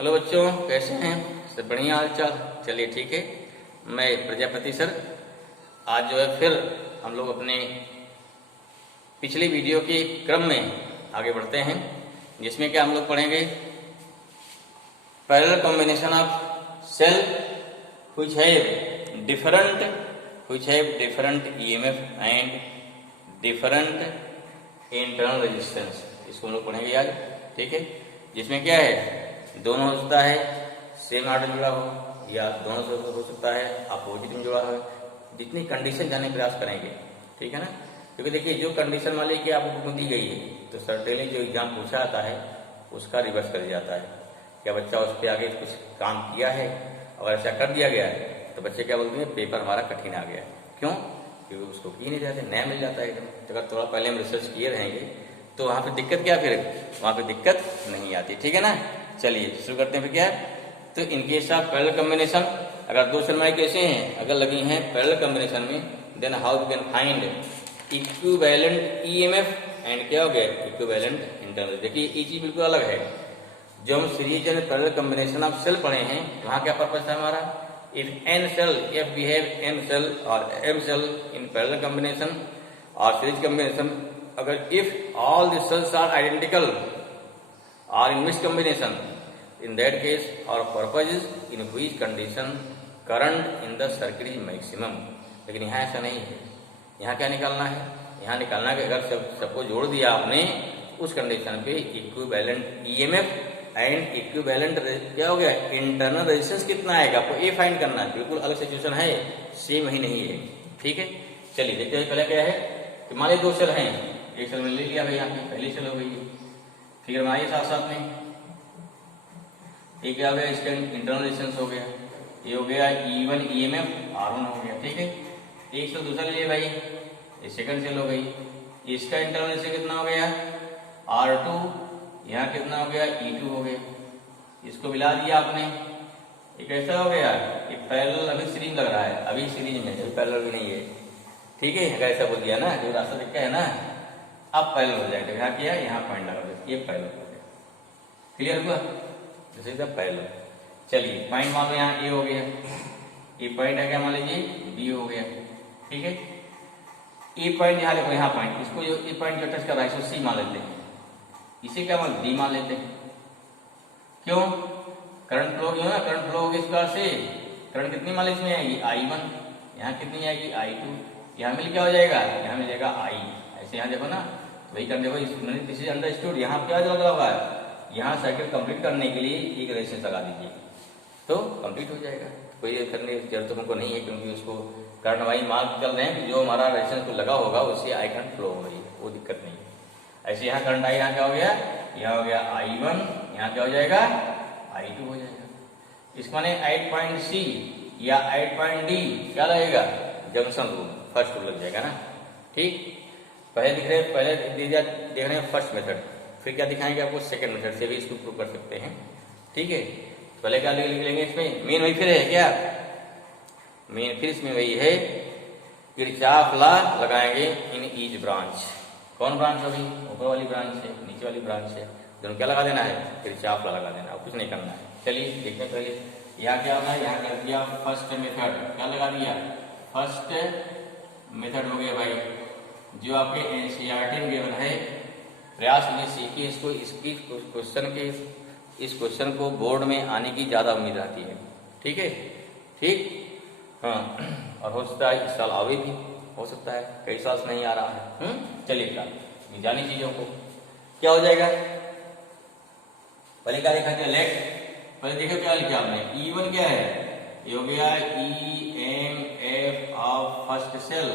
Hello बच्चों, कैसे हैं? सब बढ़िया हाल चाल। चलिए ठीक है, मैं प्रजापति सर। आज जो है फिर हम लोग अपने पिछली वीडियो के क्रम में आगे बढ़ते हैं, जिसमें क्या हम लोग पढ़ेंगे parallel combination of cell which have different EMF and different internal resistance। इसको हम लोग पढ़ेंगे आज, ठीक है। जिसमें क्या है, दोनों हो सकता है सेम आर्डर जुड़ा हो या दोनों से हो सकता है अपोजिट में जुड़ा हो। जितनी कंडीशन जाने का प्रयास करेंगे, ठीक है ना। क्योंकि देखिए, जो कंडीशन मान लीजिए कि आपको बुक दी गई है तो सर्टेनली जो एग्जाम पूछा जाता है उसका रिवर्स कर दिया जाता है। क्या बच्चा उस पर आगे कुछ काम किया है? अगर ऐसा कर दिया गया है तो बच्चे क्या बोलते हैं, पेपर हमारा कठिन आ गया। क्यों? क्योंकि उसको की नहीं जाते, नया मिल जाता है एकदम। तो अगर थोड़ा पहले हम रिसर्च किए रहेंगे तो वहाँ पे दिक्कत क्या, फिर वहाँ पे दिक्कत नहीं आती, ठीक है ना। चलिए शुरू करते हैं। फिर क्या है, तो इनकेस ऑफ पैरेलल कॉम्बिनेशन, अगर दो सलमाई कैसे हैं, अगर लगी हैं पैरेलल कॉम्बिनेशन में, then how we can find equivalent EMF and क्या हो गया, इक्विवेलेंट इंटरनल। देखिए ये चीज बिल्कुल अलग है। जो हम series and parallel combination of cell पढ़े हैं, वहाँ क्या पर्पस है हमारा, if N cell, if we have N cell और M cell in parallel combination और सीरीज कॉम्बिनेशन, अगर if all the cells are identical और in mixed combination, in that case our purpose is in which condition current in the circuit is maximum। लेकिन यहाँ ऐसा नहीं है। यहाँ क्या निकालना है, यहाँ निकालना है कि अगर सबको जोड़ दिया आपने उस कंडीशन पे इक्विवेलेंट ईएमएफ एंड इक्विवेलेंट क्या हो गया, इंटरनल रेजिस्टेंस कितना आएगा, आपको ये फाइंड करना है। बिल्कुल अलग सिचुएशन है, सेम ही नहीं है, ठीक है। चलिए देखते हैं पहले क्या है कि मान लीजिए दो सेल हैं, एक सेल में ले लिया भाई, यहाँ पे पहली सेल हो गई है, फिगर में आइए साथ साथ में। ये क्या हो गया, इसका इंटरनल रेजिस्टेंस हो गया, ये हो गया E1 EMF R1 हो गया, ठीक है। एक से दूसरा लिए भाई, ये सेकंड सेल हो गई, इसका इंटरनल रेजिस्टेंस कितना हो गया R2, यहाँ कितना हो गया E2 हो गया। इसको मिला दिया आपने, ये कैसा हो गया, ये पैरेलल अभी सीरीज लग रहा है, अभी सीरीज में है, पैरेलल भी नहीं है, ठीक है। अगर ऐसा बोल दिया ना, जो रास्ता दिखता है ना, अब पैरेलल हो जाएगा। यहाँ किया, यहाँ पॉइंट लगा दो, ये पैरेलल हो गया, क्लियर हुआ, दिस इज द पैरेलल। चलिए पॉइंट मान लो यहाँ ए हो गया, ये पॉइंट है क्या, मान लीजिए बी हो गया, ठीक है। ए पॉइंट यहाँ देखो, यहाँ पॉइंट, इसको जो ए पॉइंट जो टच कर रहा है इसको सी मान लेते हैं, इसे क्या मान डी मान लेते हैं। क्यों? करंट फ्लो क्यों है, करंट फ्लो होगी इस प्रकार से, करंट कितनी मान ली इसमें आएगी I1, यहाँ कितनी आएगी I2, यहाँ मिल क्या हो जाएगा, यहाँ मिल जाएगा I। ऐसे यहाँ देखो ना, वही कर देखो, दिस इज अंडरस्टूड। यहाँ क्या लगा हुआ है, यहाँ सर्किट कंप्लीट करने के लिए एक रेजिस्टेंस लगा दीजिए तो कंप्लीट हो जाएगा। कोई करने की जरूरत हमको नहीं है, क्योंकि उसको करंट वाई मार्क चल रहे हैं कि जो हमारा रेजिस्टेंस को लगा होगा उससे आई करंट फ्लो हो रही है, वो दिक्कत नहीं है। ऐसे यहाँ करंट आई, यहाँ क्या हो गया, यहाँ हो गया I1, यहाँ क्या हो जाएगा I2 हो जाएगा। इसको मैंने 8 पॉइंट C या 8 पॉइंट D क्या लगेगा, जंक्शन रूल, फर्स्ट रूल लग जाएगा ना, ठीक। पहले दिख रहे, पहले देख रहे हैं फर्स्ट मेथड, फिर क्या दिखाएंगे आपको सेकंड मेथड से भी इसको प्रूव कर सकते हैं, ठीक है। पहले क्या लिख लेंगे, इसमें मेन वही फिर है क्या, मेन फिर इसमें वही है, किरचॉफ लॉ लगाएंगे इन ईच ब्रांच। कौन ब्रांच होगी, ऊपर वाली ब्रांच है, नीचे वाली ब्रांच है, दोनों क्या लगा देना है, किरचॉफ लॉ लगा देना, और कुछ नहीं करना है। चलिए देखते हैं पहले यहाँ क्या होगा, यहाँ कर दिया फर्स्ट मेथड, क्या लगा दिया, फर्स्ट मेथड हो गया भाई, जो आपके एनसीईआरटी में गिवन है। प्रयास कीजिए, सीखिए इसको, इसकी क्वेश्चन के इस क्वेश्चन को बोर्ड में आने की ज्यादा उम्मीद रहती है, ठीक है, ठीक, हाँ। और हो सकता है इस साल आवे भी, हो सकता है कई साल से नहीं आ रहा है। चलिए जानी चीजों को क्या हो जाएगा, पहले क्या लिखा था, लेट, पहले देखो क्या लिखा आपने, E1 क्या है, ये हो गया EMF ऑफ फर्स्ट सेल,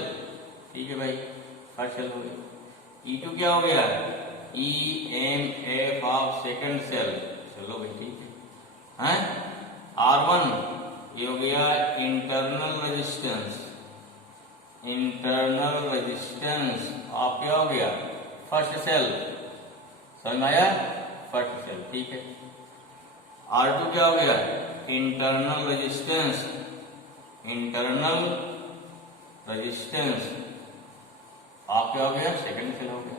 ठीक है भाई, फर्स्ट सेल हो गया। E2 क्या हो गया, EMF ऑफ सेकंड सेल, चलो भाई ठीक है, हैं। R1 ये हो गया internal resistance, internal resistance of क्या हो गया, फर्स्ट सेल, समझ में आया, फर्स्ट सेल, ठीक है। R2 क्या हो गया, internal resistance, internal resistance of क्या हो गया, सेकंड सेल हो गया।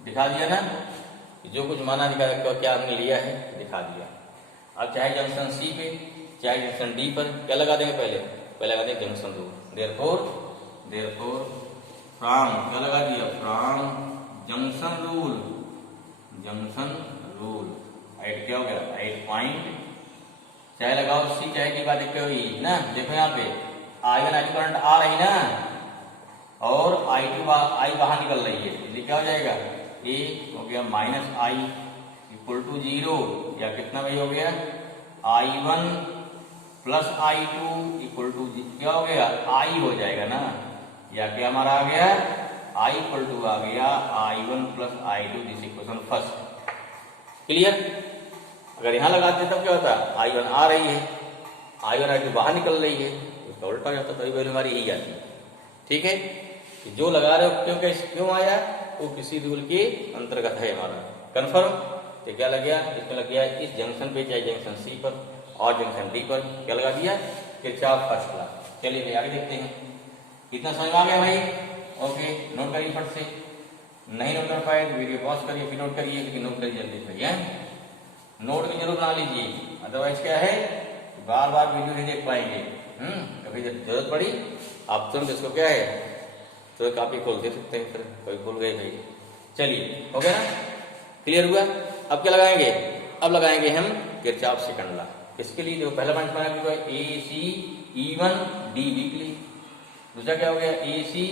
दिखा दिया ना, जो कुछ माना दिखा, क्या हमने लिया है दिखा दिया, अब चाहे जंक्शन सी पे चाहे जंक्शन डी पर क्या लगा देंगे, पहले लगा देंगे जंक्शन रूल। देयरफॉर फ्रॉम क्या लगा दिया, फ्रॉम जंक्शन रूल एट क्या हो गया, 8 पॉइंट, चाहे लगाओ सी चाहे डी, बात क्या हुई ना। देखो यहाँ पे I1 I2 करंट आ रही ना और I2 आई बाहर निकल रही है, ये क्या हो जाएगा, ए हो गया माइनस आई इक्वल टू 0, या कितना भाई हो गया, I1 plus I2 equal to क्या हो गया, आई हो जाएगा ना, या क्या हमारा आ गया, I इक्वल टू आ गया I1 plus I2, this equation first. Clear. अगर यहां लगाते तब क्या होता, I1 आ रही है, I1 I2 बाहर निकल रही है, उसका उल्टा जाता, तो वैल्यू हमारी यही आती है। ठीक है, जो लगा रहे हो क्यों आया, वो किसी रूल के अंतर्गत है हमारा। कंफर्म। तो क्या लग गया, इसमें लग गया इस जंक्शन पे चाहे जंक्शन सी पर और जंक्शन डी पर क्या लगा दिया, किरचॉफ फर्स्ट लॉ। चलिए भाई आगे देखते हैं, कितना समझ आ गया भाई। ओके, नोट करिए फट से, नहीं नोट कर पाए तो वीडियो पॉज करिए फिर नोट करिए, लेकिन नोट करिए जल्दी भैया, नोट भी जरूर बना लीजिए, अदरवाइज क्या है बार बार वीडियो नहीं देख पाएंगे। कभी जरूरत पड़ी आप तुरंत इसको क्या है तो कापी खोल दे सकते हैं, फिर कभी भूल गए भाई। चलिए हो गया ना, क्लियर हुआ। अब क्या लगाएंगे, अब लगाएंगे हम किरचॉफ सेकंड लॉ। इसके लिए जो पहला पॉइंट बना ए सी E1 डी बी के लिए, दूसरा क्या हो गया ए सी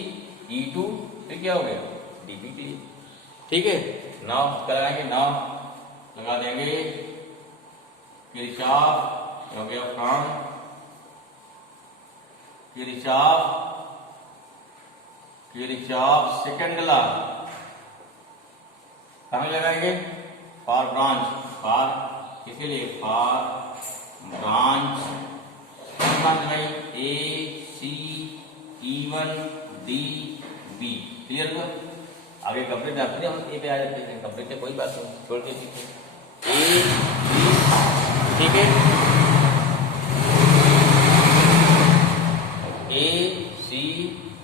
E2, फिर क्या हो गया डी बी के लिए। ठीक है, नाउ क्या लगाएंगे, नाउ लगा देंगे किरचॉफ हो गया फ्रॉम किरचॉफ सेकंड लॉ। कहाँ लगाएंगे, फॉर ब्रांच, फॉर इसके लिए फॉर ब्रांच में ए सी E1 डी बी। क्लियर हुआ। आगे कंप्लीट आपके हम ए पे आ जाते हैं, कंप्लीट है कोई बात नहीं, छोड़ के ए बी। ठीक है, ए सी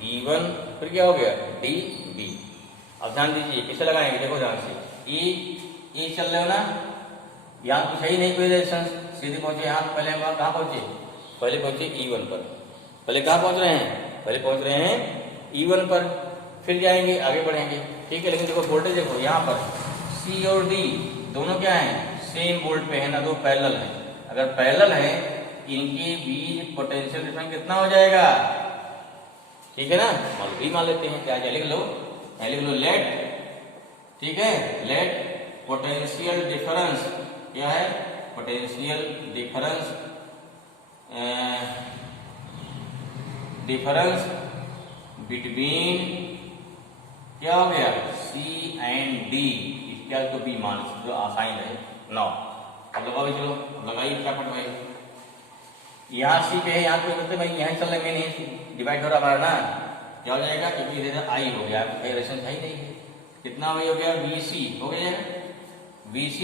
E1 फिर क्या हो गया डी बी। अब ध्यान दीजिए किसे लगाएंगे, देखो ध्यान से, ए चल रहे हो ना, यहाँ तो सही नहीं कोई रेजिस्टेंस, सीधे पहुंचे यहाँ, पहले हम कहाँ पहुंचे, पहले पहुंचे E1 पर, पहले कहाँ पहुंच रहे हैं, पहले पहुंच रहे हैं E1 पर, फिर जाएंगे आगे बढ़ेंगे। ठीक है, लेकिन देखो वोल्टेज देखो यहाँ पर C और D दोनों क्या हैं, सेम वोल्ट पे है ना, दो पैरेलल है। अगर पैरेलल है इनके बीच पोटेंशियल डिफरेंस कितना हो जाएगा, ठीक है ना, मान लेते हैं, क्या लिख लो लेट, ठीक है, लेट पोटेंशियल डिफरेंस क्या है, पोटेंशियल डिफरेंस बिटवीन क्या हो गया C and D equal to B, मान जो आसान है। नौ अब लगाओ, चलो लगाइए फटाफट भाई। यहाँ सी पे है, यहाँ पे मतलब भाई यहाँ चल रहा है, डिवाइड हो रहा हमारा ना, क्या हो जाएगा, क्योंकि इधर आई हो गया, रेशन है ही नहीं है, कितना भाई हो गया BC हो गया, BC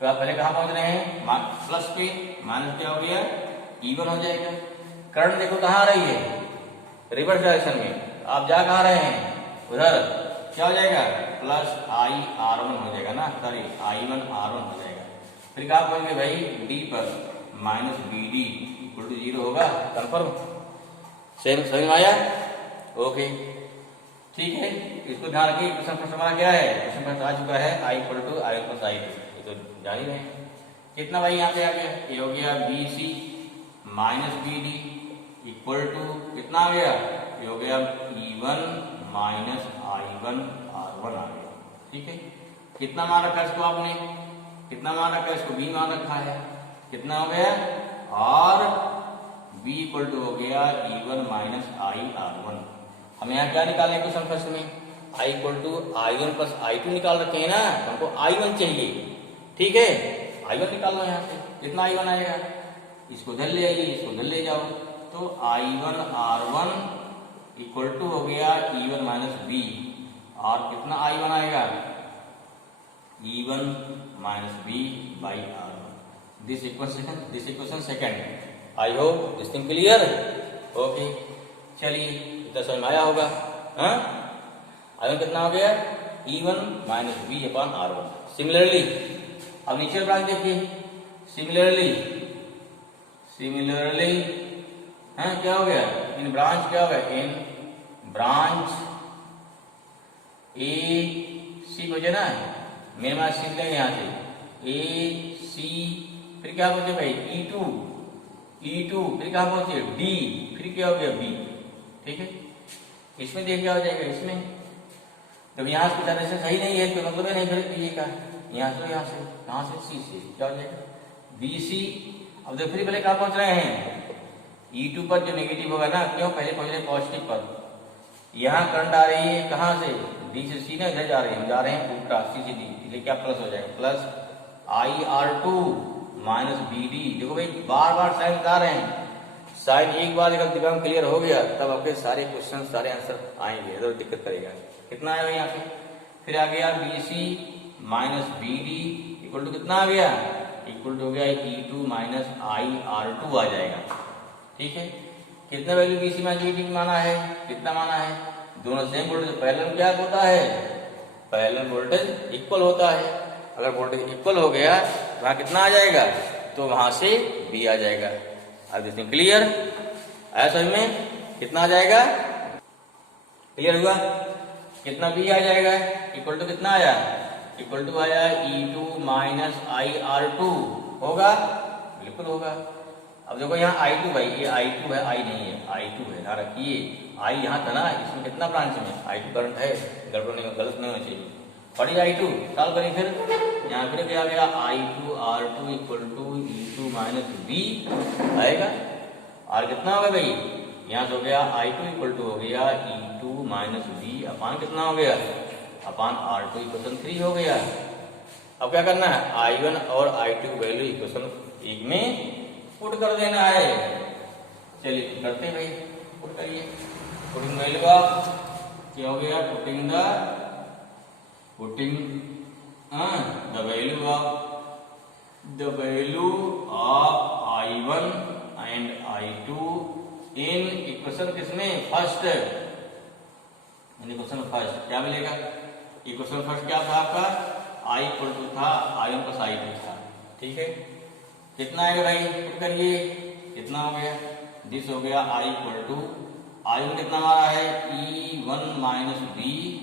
तो आप पहले कहाँ पहुंच रहे हैं, प्लस पे, माइनस क्या हो गया E1 हो जाएगा। करंट देखो कहाँ आ रही है, रिवर्स डायरेक्शन में, आप जा कहाँ रहे हैं उधर, क्या हो जाएगा प्लस IR1 हो जाएगा ना, सॉरी I1 R1 हो जाएगा। फिर कहाँ पहुंच गए भाई D पर, माइनस BD इक्वल टू 0 होगा। कंफर्म, समझ में आया। ओके ठीक है, इसको ध्यान रखिए। क्वेश्चन फर्स्ट हमारा क्या है, क्वेश्चन फर्स्ट आ चुका है I equal to I1 plus I2, ये तो जान ही रहे हैं। कितना भाई यहाँ पे आ गया, ये हो गया BC minus BD equal to कितना आ गया, ये हो गया E1 माइनस I1 R1 आ गया। ठीक है, कितना मान रखा इसको आपने, कितना मान रखा इसको, B मान रखा है, कितना हो गया, और B इक्वल टू हो गया E1 माइनस I R1। हम यहाँ क्या निकालें क्वेश्चन फर्स्ट में, I equal to I1 plus I2 निकाल रखे हैं ना, हमको I1 चाहिए। ठीक है, I1 निकाल लो यहाँ से, कितना I1 आएगा, इसको धर ले आइए, इसको धर ले जाओ, तो I1 R1 इक्वल टू हो गया E1 माइनस B, और कितना I1 आएगा, E1 minus B by R1। This equation second. I hope this thing clear. Okay चलिए, इतना समझ में आया होगा। हाँ, I1 कितना हो गया, E1 minus B upon R1। Similarly अब नीचे ब्रांच देखिए, सिमिलरली हाँ क्या हो गया, इन ब्रांच क्या हो गया, इन ब्रांच ए सी बचे ना, मेरे पास सी लेंगे यहाँ से ए सी, फिर क्या बचे भाई ई टू, फिर कहाँ पहुंचे डी, फिर क्या हो गया बी। ठीक है, इसमें देख क्या हो जाएगा, इसमें जब यहाँ से डायरेक्शन सही नहीं है तो मतलब नहीं फिर ये का यहाँ से यहाँ से कहाँ से सी से क्या हो जाएगा बी सी। अब देखो फिर पहले कहाँ पहुंच रहे हैं, E2 पर जो नेगेटिव होगा ना, क्यों पहले पहुंच रहे पॉजिटिव पर, यहाँ करंट आ रही है कहाँ से डी से सी ना, इधर जा रहे हैं, हम जा रहे हैं उल्टा सी से डी, इसलिए क्या प्लस हो जाएगा प्लस IR2 माइनस BD। देखो भाई बार बार साइन बता रहे हैं, साइन एक बार अगर दिमाग में क्लियर हो गया तब आपके सारे क्वेश्चन सारे आंसर आएंगे, इधर दिक्कत करेगा। कितना आएगा यहाँ पे, फिर आ गया BC minus BD equal to कितना आ गया, इक्वल टू हो गया E2 माइनस IR2 आ जाएगा। ठीक है, कितना वैल्यू BC माइनस BD माना है, कितना माना है, दोनों सेम वोल्टेज, पैरेलल क्या होता है, पैरेलल वोल्टेज इक्वल होता है। अगर वोल्टेज इक्वल हो गया वहां कितना आ जाएगा, तो वहां से B आ जाएगा। अब देखते हैं, क्लियर आया समझ में, कितना आ जाएगा, क्लियर हुआ, कितना B आ जाएगा, इक्वल टू कितना आया, इक्वल टू आया E2 माइनस IR2 होगा, बिल्कुल होगा। अब देखो यहाँ I2 भाई, ये I2 है, I नहीं है, I2 है, ध्यान रखिए, I यहाँ था ना, इसमें कितना ब्रांच में I2 करंट है, गलत नहीं होना चाहिए। पढ़ी I2 सॉल्व करें, फिर यहाँ फिर क्या गया I2 R2 equal to E2 minus B आएगा। R कितना होगा भाई, यहाँ से हो गया I2 इक्वल टू हो गया E2 माइनस B अपान कितना हो गया, अपान R2 इक्वेशन 3 हो गया। अब क्या करना है, I1 और I2 वैल्यू इक्वेशन 1 में पुट कर देना है। चलिए करते हैं भाई, पुट करिए, पुटिंग वैल्यू ऑफ क्या हो गया, putting the value of I1 and I2 in equation किसमें, फर्स्ट, इक्वेशन फर्स्ट क्या मिलेगा, इक्वेशन फर्स्ट क्या था आपका, I इक्वल टू था I1 प्लस I2 था। ठीक है, कितना आएगा भाई, पुट करिए, कितना हो गया, दिस हो गया I इक्वल टू I1 कितना हमारा है E1 माइनस B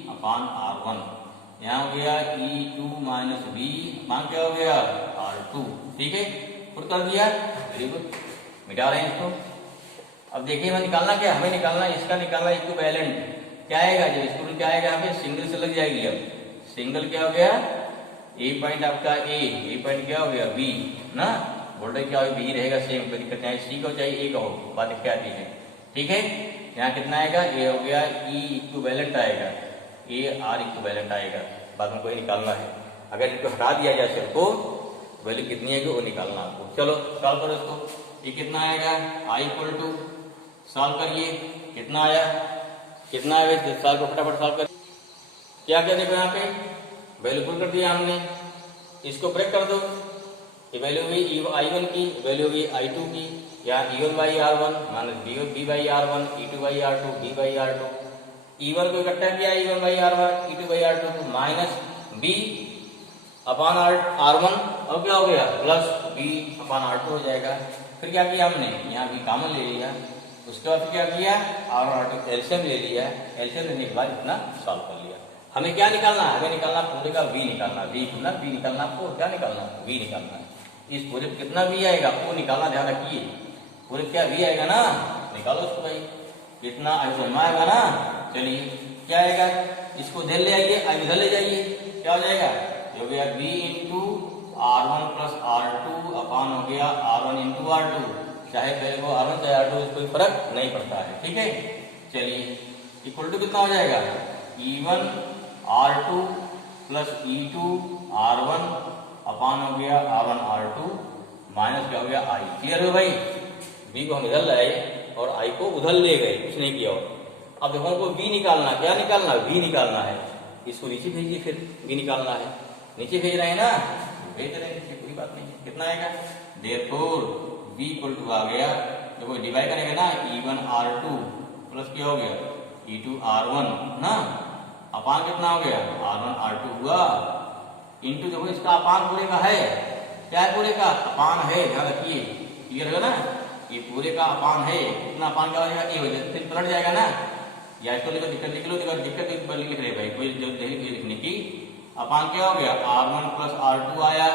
अपान R1, यहाँ हो गया E2 माइनस B मान क्या हो गया R2। ठीक है, पुट कर दिया, वेरी गुड, मिटा रहे हैं इसको। अब देखिए हमें निकालना क्या, हमें निकालना इसका निकालना इक्विवेलेंट क्या आएगा, जब इसको क्या आएगा यहाँ पे सिंगल से लग जाएगी। अब सिंगल क्या हो गया, ए पॉइंट आपका ए पॉइंट क्या हो गया B ना, वोल्टेज क्या हो B रहेगा सेम, कोई दिक्कत नहीं, C को चाहे A का हो, बात क्या आती है। ठीक है, यहाँ कितना आएगा, ये हो गया E इक्विवेलेंट आएगा, ए आर इक्विवेलेंट आएगा, बाद में कोई निकालना है। अगर इनको हटा दिया जाए सबको, वैल्यू कितनी आएगी वो निकालना आपको। चलो सॉल्व करो इसको, ये कितना आएगा I इक्वल टू, सॉल्व करिए, कितना आया, कितना आया, सॉल्व को फटाफट सॉल्व कर। क्या क्या देखो यहाँ पे वैल्यू पुट कर दिया हमने, इसको ब्रेक कर दो, ये वैल्यू हुई I1 की, वैल्यू हुई I2 की, यहाँ E1 by R1 minus B by R1, E2 by R2, B by R2, E1 को इकट्ठा किया E1 by R1, E2 by R2 को माइनस B अपान R1, और क्या हो गया प्लस B अपान R2 हो जाएगा। फिर क्या किया हमने, यहाँ B कॉमन ले लिया, उसके बाद क्या किया R1 R2 एलसीएम ले लिया, एलसीएम लेने के बाद इतना सॉल्व कर लिया। हमें क्या निकालना है, हमें निकालना पूरे का V निकालना, V निकालना, आपको क्या निकालना है, V निकालना है। इस पूरे कितना V आएगा वो निकालना, ध्यान रखिए, पूरे क्या V आएगा ना, निकालो उसको भाई, कितना आएगा ना। चलिए क्या आएगा, इसको इधर ले आइए, इधर ले जाइए, क्या हो जाएगा, हो गया V into R1 plus R2 अपान हो गया R1 इंटू R2, चाहे पहले वो R1 चाहे R2 कोई फर्क नहीं पड़ता है। ठीक है, चलिए इक्वल टू कितना हो जाएगा, E1 R2 plus E2 R1 अपान हो गया R1 R2 माइनस क्या हो गया I। क्लियर हो भाई, B को हम इधर लाए और I को उधर ले गए, कुछ नहीं किया। अब देखो हमको V निकालना, क्या निकालना, V निकालना है, इसको नीचे भेजिए, फिर V निकालना है, नीचे भेज रहे हैं ना, भेज रहे हैं, कोई बात नहीं। कितना आएगा, देयरफॉर V इक्वल टू आ गया, देखो डिवाइड करेंगे ना, E1 R2 प्लस क्या हो गया E2 R1 ना, अपान कितना हो गया R1 R2 हुआ, इंटू देखो इसका अपान पूरे का है, क्या है पूरे का अपान है, ध्यान रखिए, क्लियर होगा ना, ये पूरे का अपान है, इतना अपान क्या हो जाएगा, ए हो जाएगा, फिर पलट जाएगा ना, या इसको लिखो, दिक्कत लिख लो, दिक्कत लिख रहे भाई, कोई जरूरत नहीं लिखने की। अपान क्या हो गया, R1 प्लस R2 आया,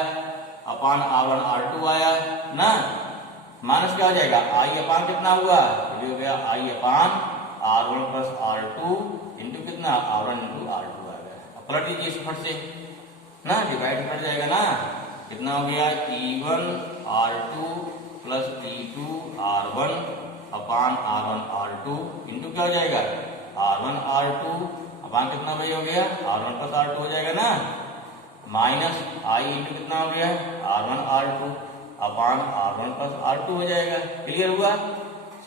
अपान R1 R2 आया ना, माइनस क्या हो जाएगा, आई अपान कितना हुआ, ये हो गया आई अपान R1 प्लस R2 इंटू कितना R1 इंटू R2 आ गया। अब पलट दीजिए इस फट से ना, डिवाइड कर जाएगा ना, कितना हो गया E1 R2 plus E2 R1 अपान R1 R2 इंटू क्या हो जाएगा R1 R2 अपान कितना भाई हो गया R1 प्लस R2 हो जाएगा ना, माइनस आई इंटू कितना हो गया R1 R2 अपान R1 प्लस R2 हो जाएगा। क्लियर हुआ,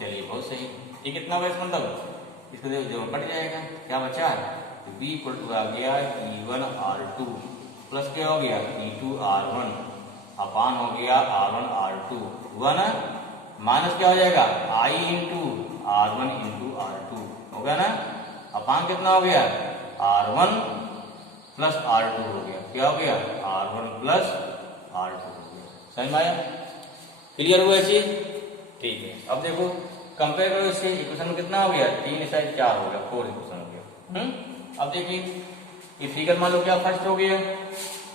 चलिए बहुत सही। ये कितना होगा इस मतलब, इसको देखो कट जाएगा, क्या बचा, तो B इक्वल टू आ गया E1 R2 प्लस क्या हो गया E2 R1 अपान हो गया R1 R2 हुआ ना, माइनस क्या हो जाएगा I into R1 into R2 होगा ना, अपान कितना हो गया R1 प्लस R2 हो गया, क्या हो गया R1 प्लस R2 हो गया। समझ में आया, क्लियर हुआ चीज, ठीक है। अब देखो कंपेयर करो इससे, इक्वेशन में कितना हो गया 3 इस 4 हो गया, 4 इक्वेशन हो गया। अब देखिए ये फिगर मान लो क्या फर्स्ट हो गया,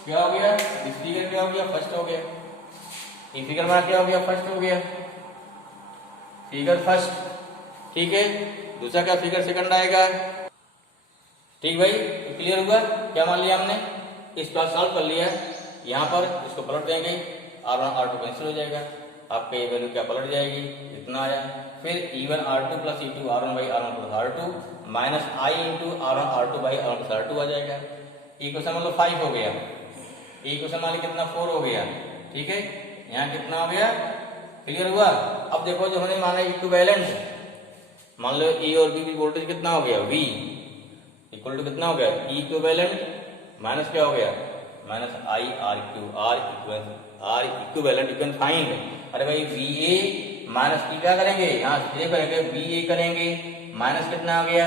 क्या हो गया इस फिगर क्या हो गया फर्स्ट हो गया, ये फिगर में क्या हो गया फर्स्ट हो गया, फिगर फर्स्ट, ठीक है। दूसरा क्या फिगर सेकंड आएगा, ठीक भाई, क्लियर हुआ। क्या मान लिया हमने, इस बार सॉल्व कर लिया, यहाँ पर इसको पलट देंगे, R1 R2 कैंसिल हो जाएगा, आपका ये वैल्यू क्या पलट जाएगी, इतना आया, फिर E1 R2 plus E2 R1 by R1 plus R2 minus I into R1 R2 by R1 plus R2 आ जाएगा। इक्वेशन मतलब 5 हो गया, इक्वेशन मान कितना 4 हो गया, ठीक है। यहाँ कितना हो गया, क्लियर हुआ। अब देखो जो हमने माना इक्विवेलेंट, मान लो E और B की वोल्टेज कितना हो गया V इक्वल टू कितना हो गया इक्विवेलेंट माइनस क्या हो गया minus I R equivalent, you can find. अरे भाई VA माइनस P क्या करेंगे, यहाँ से करेंगे VA करेंगे, माइनस कितना आ गया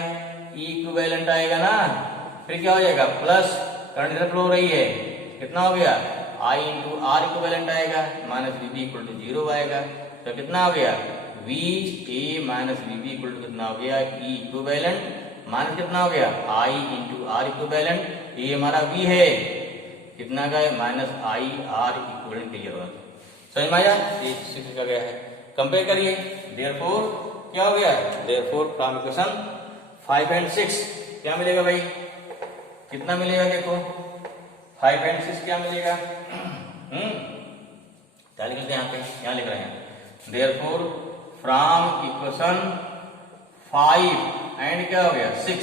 E इक्विवेलेंट आएगा ना, फिर क्या हो जाएगा प्लस, करंट फ्लो हो रही है, कितना हो गया I इंटू आर इक्विवेलेंट आएगा, माइनस VB इक्वल टू 0 आएगा, तो कितना हो गया VA minus VB equal to कितना हो गया E इक्विवेलेंट माइनस कितना हो गया I इंटू आर इक्विवेलेंट, ये हमारा V है, कितना का है minus I R equivalent, clear हुआ। समझ में आया, ये सीखा गया है। कंपेयर करिए, देयरफॉर क्या हो गया, देयरफॉर फ्रॉम इक्वेशन 5 एंड 6 क्या मिलेगा भाई, कितना मिलेगा देखो 5 एंड 6 क्या मिलेगा, क्या लिख लेते हैं यहाँ पे, यहाँ लिख रहे हैं देयरफॉर फ्रॉम इक्वेशन 5 एंड क्या हो गया 6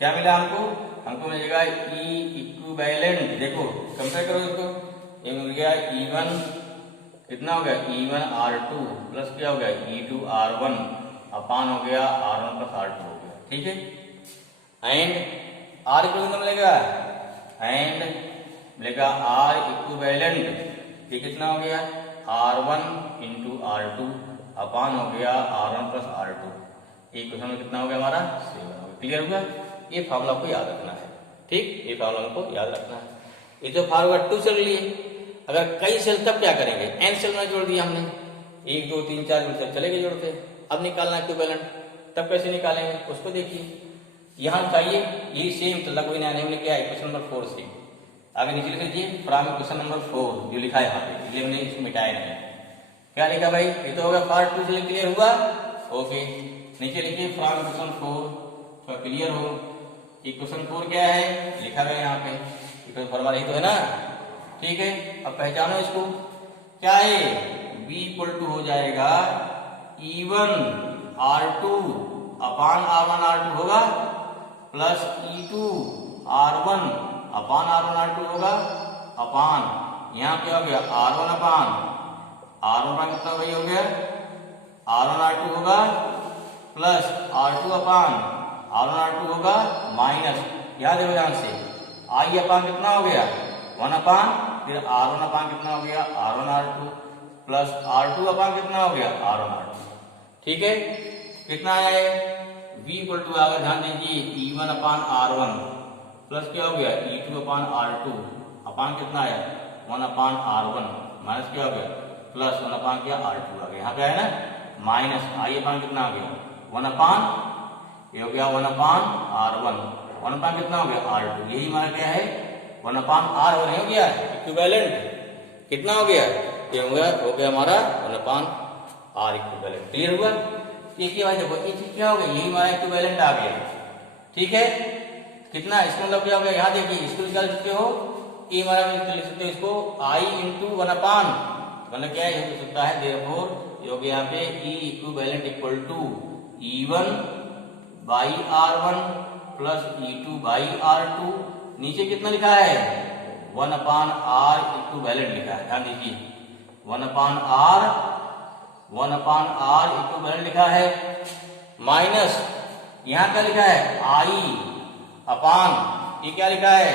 क्या मिला हमको मिलेगा E इक्विवेलेंट, देखो कंपेयर करो इसको, ये मिल गया E1 कितना हो गया E1 R2 प्लस क्या हो गया E2 R1 अपान हो गया R1 प्लस R2 हो गया, ठीक है। एंड R इक्विवेलेंट मिलेगा, एंड मिलेगा R इक्विवेलेंट, ये कितना हो गया R1 इंटू R2 अपान हो गया R1 प्लस R2, ये क्वेश्चन में कितना हो गया हमारा 7 हो गया। क्लियर हुआ, ये फॉर्मूला को याद रखना है, ठीक, ये फॉर्मूला को याद रखना है। ये जो फॉरवर्ड 2 चल लिए, अगर कई सेल तब क्या करेंगे, n सेल में जोड़ दिया हमने, 1 2 3 4 सेल चले गए जोड़ते, अब निकालना इक्विवेलेंट, तब कैसे निकालेंगे उसको देखिए। यहाँ चाहिए यही सेम चल, कोई नया नहीं लिखा है, क्वेश्चन नंबर 4 से आगे नीचे लिख लीजिए फ्रॉम क्वेश्चन नंबर 4 जो लिखा है यहाँ पे, इसलिए हमने इसको मिटाया नहीं। क्या लिखा भाई, ये तो होगा पार्ट 2 से क्लियर हुआ, ओके। नीचे लिखिए फ्रॉम क्वेश्चन 4 क्लियर हो, इक्वेशन 4 क्या है लिखा गया यहाँ पे, इक्वेशन फॉर्मूला यही तो है ना, ठीक है। अब पहचानो इसको, क्या है B इक्वल टू हो जाएगा E1 R2 अपान R1 R2 होगा प्लस E2 R1 अपान R1 R2 होगा, अपान यहाँ क्या हो गया R1 अपान R1 कितना भाई हो गया R1 R2 होगा प्लस R2 अपान R1 R2 होगा माइनस, याद देखो ध्यान से I अपान कितना हो गया 1 अपान, फिर R1 अपान कितना हो गया R1 R2 प्लस R2 अपान कितना हो गया R1 R2, ठीक है। कितना आया है V इक्वल टू आगे ध्यान दीजिए E1 अपान R1 प्लस क्या हो गया E2 अपान R2 अपान कितना आया 1/R1 माइनस क्या हो गया प्लस 1/R2 आ गया। यहाँ क्या है ना माइनस आई अपान कितना आ गया 1/, ये हो गया 1/R1, 1 कितना हो गया R2, यही हमारा क्या है 1/R1 हो गया इक्विवेलेंट। कितना हो गया ये हो गया हमारा 1/R इक्विवेलेंट। क्लियर हुआ? ये क्या भाई देखो ये चीज क्या हो गया यही हमारा इक्विवेलेंट आ गया। ठीक है कितना इसका मतलब क्या हो गया यहाँ देखिए इसको निकाल सकते हो ये हमारा लिख सकते हो इसको I इंटू 1/, मतलब क्या है हो सकता है देयरफॉर ये हो गया यहाँ पे E equivalent equal to E1/R1 plus E2/R2। नीचे कितना लिखा है 1/R इक्विवेलेंट लिखा है, ध्यान दीजिए 1/R इक्विवेलेंट लिखा है माइनस यहाँ क्या लिखा है I अपान ये क्या लिखा है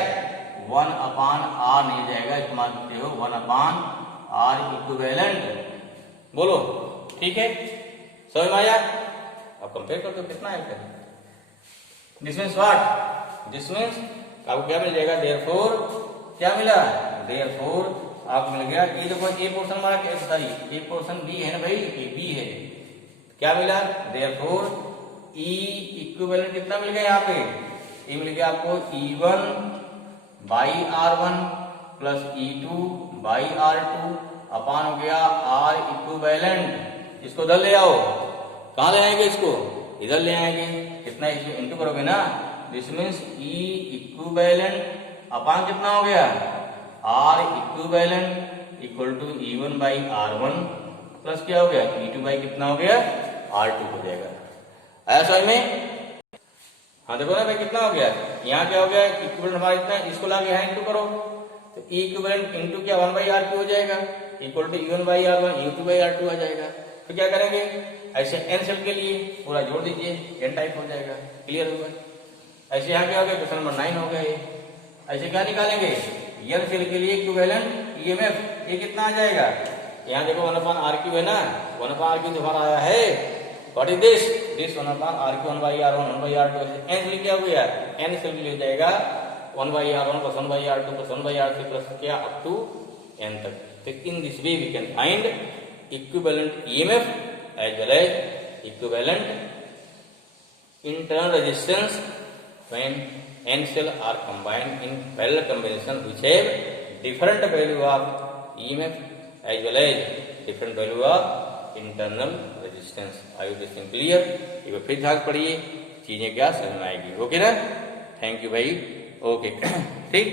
1/R नहीं जाएगा, इसको मान सकते हो 1/R इक्विवेलेंट। बोलो ठीक है समझ में आया? अब कंपेयर कर दो कितना है this means what, this means आपको क्या मिल जाएगा देयरफॉर क्या मिला देयरफॉर आपको मिल गया ये देखो ए पोर्शन हमारा क्या सॉरी ए पोर्शन बी है ना भाई ये बी है। क्या मिला देयरफॉर ई इक्विवेलेंट कितना मिल गया यहाँ पे ये मिल गया आपको E1/R1 प्लस E2/R2 अपान हो गया R इक्विवेलेंट। इसको इधर ले आओ, कहाँ ले आएंगे इसको इधर ले आएंगे, कितना इंटू करोगे ना this means E equivalent upon कितना हो गया R equivalent equal to E1/R1 plus क्या हो गया E2 कितना हो गया R2 हो जाएगा। आया समझ में? हाँ देखो ना भाई कितना हो गया यहाँ क्या हो गया इक्विवेलेंट हमारा इतना इसको लाके यहाँ इंटू करो तो E इक्विवेलेंट इंटू क्या 1/R2 हो जाएगा इक्वल टू E1/R1 E2/R2 आ जाएगा। तो क्या करेंगे ऐसे n सेल के लिए पूरा जोड़ दीजिए n टाइप हो जाएगा। क्लियर होगा? ऐसे यहाँ क्या हो गया क्वेश्चन नंबर 9 हो गया ये। ऐसे क्या निकालेंगे n सेल के लिए इक्विवेलेंट EMF ये कितना आ जाएगा यहाँ देखो 1/R3 है ना 1/R3 दोबारा आया है what is this 1/R3 1/R1 1/R2 n cell क्या हो गया n सेल के लिए हो जाएगा 1/R1 plus 1/R2 plus 1/R3 plus क्या अप टू n तक। तो in this way we can find equivalent EMF as well as equivalent internal resistance when n cell are combined in parallel combination which have different value of EMF as well as different value of internal resistance। I hope this clear. एक बार फिर ध्यान पढ़िए चीजें क्या समझ में आएगी। Okay ना? थैंक यू भाई। ओके ठीक।